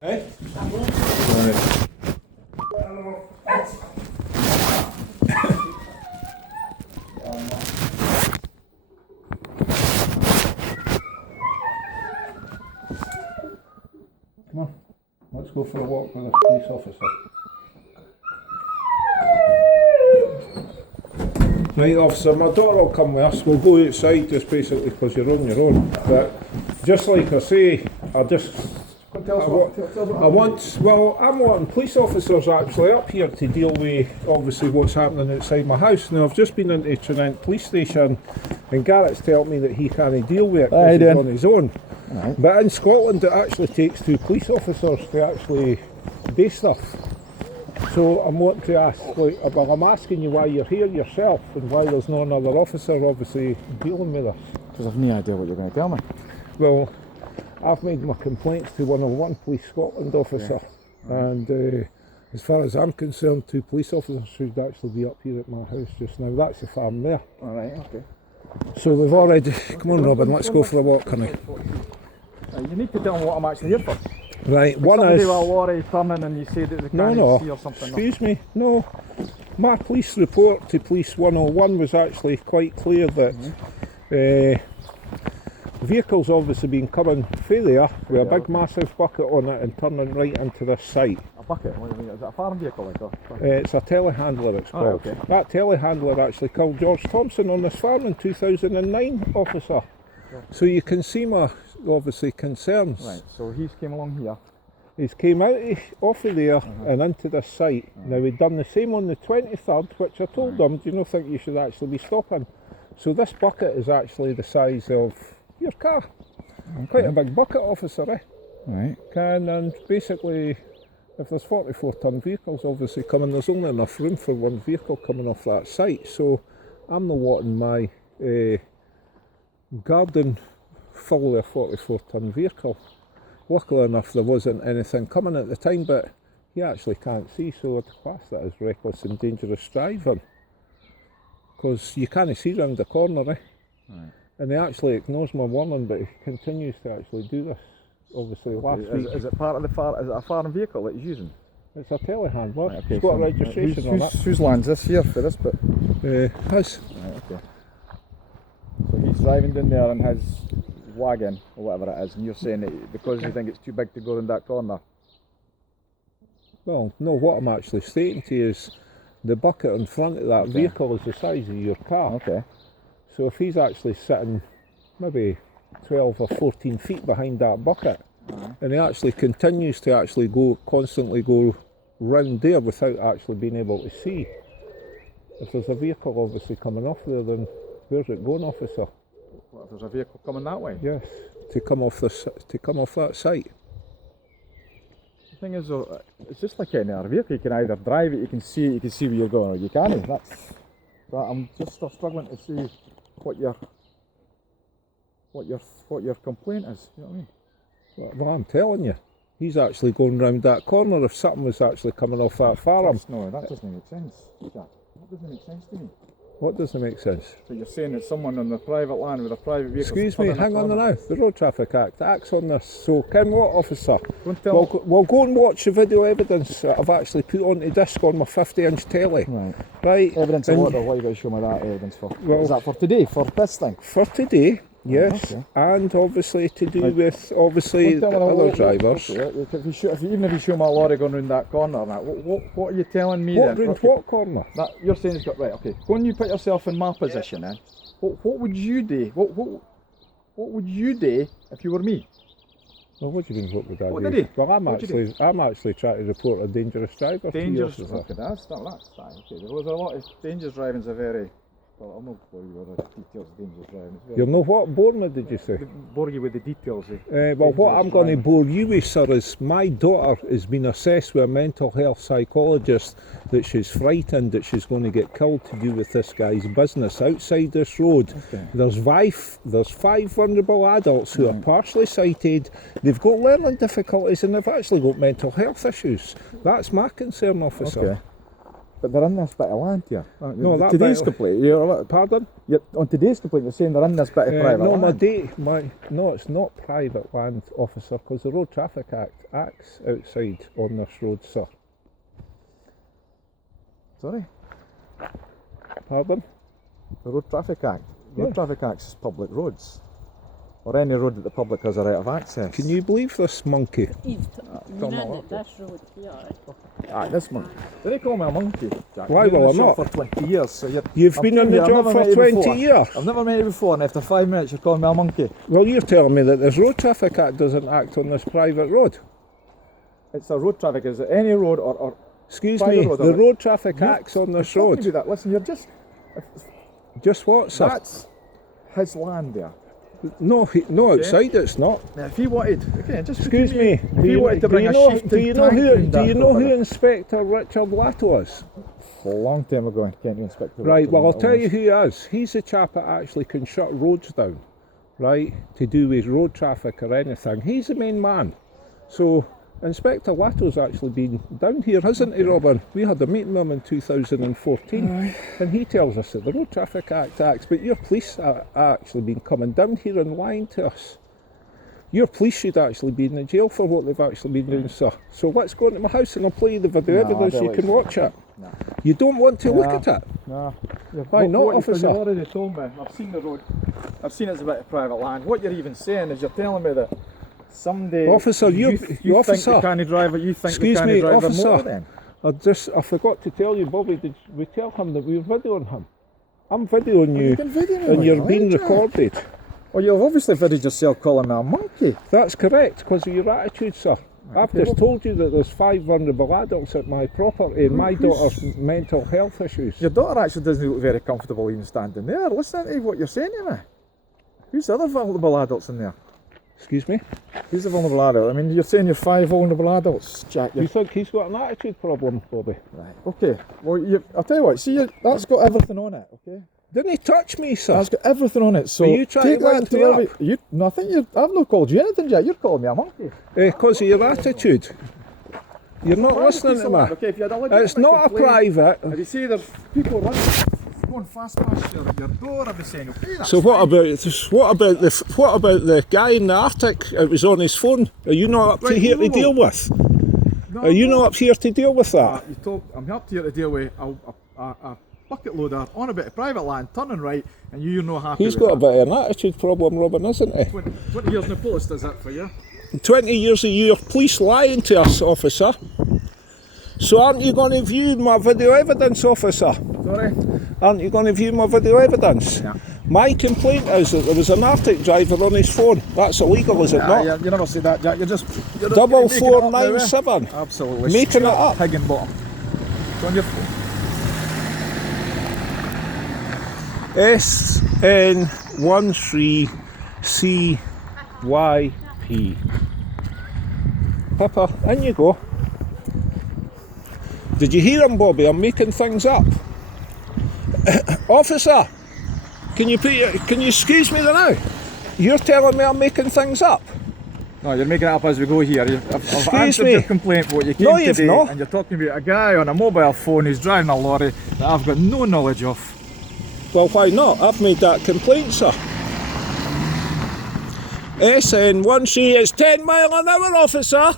Hey? Right. Come on, let's go for a walk with a police officer. Right, officer, my daughter will come with us. We'll go outside just basically because you're on your own. But just like I say, I'm wanting police officers actually up here to deal with obviously what's happening outside my house. Now I've just been into Trent police station and Garrett's telling me that he can't deal with it because he's on his own. Right. But in Scotland it actually takes 2 police officers to actually do stuff. So I'm wanting to ask, well, I'm asking you why you're here yourself and why there's no another officer obviously dealing with us. Because I've no idea what you're going to tell me. Well, I've made my complaints to 101 Police Scotland officer, and as far as I'm concerned, 2 police officers should actually be up here at my house just now. That's if I'm there. Alright, okay. So we've already... Come on, Robin, let's go for a walk, honey. You need to tell me what I'm actually here for. Right, one somebody is... with a lorry turning and you say that they can't see or something. Excuse me, no. My police report to Police 101 was actually quite clear that vehicles obviously been coming through there with a big massive bucket on it and turning right into this site. A bucket? What do you mean? Is it a farm vehicle like that? It's a telehandler, it's called. Okay. That telehandler actually killed George Thompson on this farm in 2009, officer. So you can see my, obviously, concerns. Right, so he's came along here. He's came off of there and into this site. Now we'd done the same on the 23rd, which I told them, do you not think you should actually be stopping? So this bucket is actually the size of your car. Quite a big bucket, officer, eh? Right. And basically, if there's 44-ton vehicles obviously coming, there's only enough room for one vehicle coming off that site. So I'm not wanting my garden full of a 44-ton vehicle. Luckily enough, there wasn't anything coming at the time, but you actually can't see, so I'd class that as reckless and dangerous driving. Because you can't see round the corner, eh? Right. And he actually ignores my warning, but he continues to actually do this. Obviously, last week. Is it part of the farm? Is it a farm vehicle that he's using? It's a telehandler. Right, okay, It's got a so, registration on it. Whose land's this here for this bit? His. Right, okay. So he's driving down there in his wagon or whatever it is, and you're saying that because you think it's too big to go in that corner. Well, no, what I'm actually stating to you is the bucket in front of that vehicle is the size of your car. Okay. So if he's actually sitting maybe 12 or 14 feet behind that bucket, and he actually continues to actually constantly go round there without actually being able to see, if there's a vehicle obviously coming off there, then where's it going, officer? What if there's a vehicle coming that way? Yes, to come off that site. The thing is, though, it's just like any other vehicle. You can either drive it, you can see where you're going, or you can't. I'm just struggling to see what your complaint is. You know what I mean? Well, I'm telling you, he's actually going round that corner. If something was actually coming off that farm. No, that doesn't make sense. That doesn't make sense to me. What doesn't make sense? So you're saying that someone on the private land with a private vehicle... Excuse me, hang on now. The Road Traffic Act acts on this. So, Ken, what, officer? We'll go and watch the video evidence that I've actually put onto disc on my 50-inch telly. Right. Evidence of what? What are you going to show me that evidence for? Well, is that for today? For this thing? For today, yes. Okay. And obviously to do with, obviously, the other drivers. Even if you show my lorry going round that corner, what are you telling me then? What corner? You're saying it's got... Right, okay. Go and you put yourself in my position then. What would you do? What would you do if you were me? Well, what do you mean, what would I do? What did he? Well, I'm actually trying to report a dangerous driver. Dangerous? Okay, that's fine. Okay, there was a lot of dangerous driving. A very... Well, I'm not bore you with the details of dangerous driving. You'll know what? Bore me, did you say? Bore you with the details. Well, what I'm going to bore you with, sir, is my daughter has been assessed with a mental health psychologist that she's frightened that she's going to get killed to do with this guy's business outside this road. Okay. There's 5 vulnerable adults who are partially sighted. They've got learning difficulties and they've actually got mental health issues. That's my concern, officer. Okay. But they're in this bit of land here. No, that today's bit- complaint. Pardon? On today's complaint, you're saying they're in this bit of private no, land. no, it's not private land, officer, because the Road Traffic Act acts outside on this road, sir. Sorry, Pardon? the Road Traffic Act. Yeah. Road Traffic Act is public roads, or any road that the public has a right of access. Can you believe this monkey? You come mean on, that this road here? Aye, this monkey. Did they call me a monkey, Jack? Why You've been will in the I job not? for 20 years, so You've been in the job for 20 years. I've never met you before, and after 5 minutes you're calling me a monkey. Well, you're telling me that this Road Traffic Act doesn't act on this private road. It's a road traffic, is it any road or Excuse private me, road, the alright. Road Traffic You're- Act's on this you're talking road. to that. Listen, you're just, Just what, sir? that's his land there. No, outside it's not. Now, if he wanted, okay, just Excuse me. if he wanted to bring a shifting do you know tank who? round Do that you know who property- Inspector Richard Latto is? A long time ago, can't you inspect the Right. road Well, I'll from tell that you who he is. He's the chap that actually can shut roads down, right, to do with road traffic or anything. He's the main man. So Inspector Latto's actually been down here, hasn't he, Robin? We had a meeting with him in 2014, and he tells us that the Road Traffic Act acts, but your police are actually been coming down here and lying to us. Your police should actually be in the jail for what they've actually been doing, sir. So let's go into my house and I'll play you the video No, evidence. I You don't can like- watch it. No. You don't want to look No. at it. No. Why not, Because officer? you've already told me. I've seen the road. I've seen it's a bit of private land. What you're even saying is you're telling me that someday Officer, you officer. think the canny driver, you think Excuse the canny me, driver officer. more then? I forgot to tell you, Bobby, did we tell him that we were videoing him? I'm videoing you, can video me and like you're that, being Jack. recorded. Well, you've obviously videoed yourself calling me a monkey. That's correct, because of your attitude, sir. I've okay, just told you that there's 5 vulnerable adults at my property and my daughter's mental health issues. Your daughter actually doesn't look very comfortable even standing there. Listen to what you're saying to me. Who's the other vulnerable adults in there? Excuse me? Who's the vulnerable adult? I mean, you're saying you're 5 vulnerable adults, Jack. You think he's got an attitude problem, Bobby? Right. Okay. Well, I'll tell you what. See, that's got everything on it. Okay. Didn't he touch me, sir? That's got everything on it. So Are you trying take to that wind to me wherever up? you. No, I think I've not called you anything, Jack. You're calling me a monkey. Because of your attitude. You're not listening to me. Okay, if you had a legitimate It's not a complaint, private. If you see there's people running, going fast past your door, I'd be saying, okay, that's So what about the guy in the Arctic? It was on his phone. Are you not up to Right, here to whoa. deal with? No, Are you not up here to deal with that? You told I'm up here to deal with a bucket loader on a bit of private land, turning right, and you're not happy. He's with got a that. bit of an attitude problem, Robin, isn't he? 20 years in the police does that for you. 20 years of your police lying to us, officer. So aren't you going to view my video evidence, officer? Sorry. Aren't you going to view my video evidence? Yeah. My complaint is that there was an Arctic driver on his phone. That's illegal, is it not? You never say that, Jack. You're just making it up now, eh? 4497. Absolutely. Making it up. Higginbottom. It's on your phone. SN13CYP. Pippa, in you go. Did you hear him, Bobby? I'm making things up. Officer, can you excuse me now? You're telling me I'm making things up. No, you're making it up as we go here. I've Excuse answered me. your complaint for what you came No, you've today, not. and you're talking about a guy on a mobile phone who's driving a lorry that I've got no knowledge of. Well, why not? I've made that complaint, sir. SN13, it's 10 mile an hour, officer.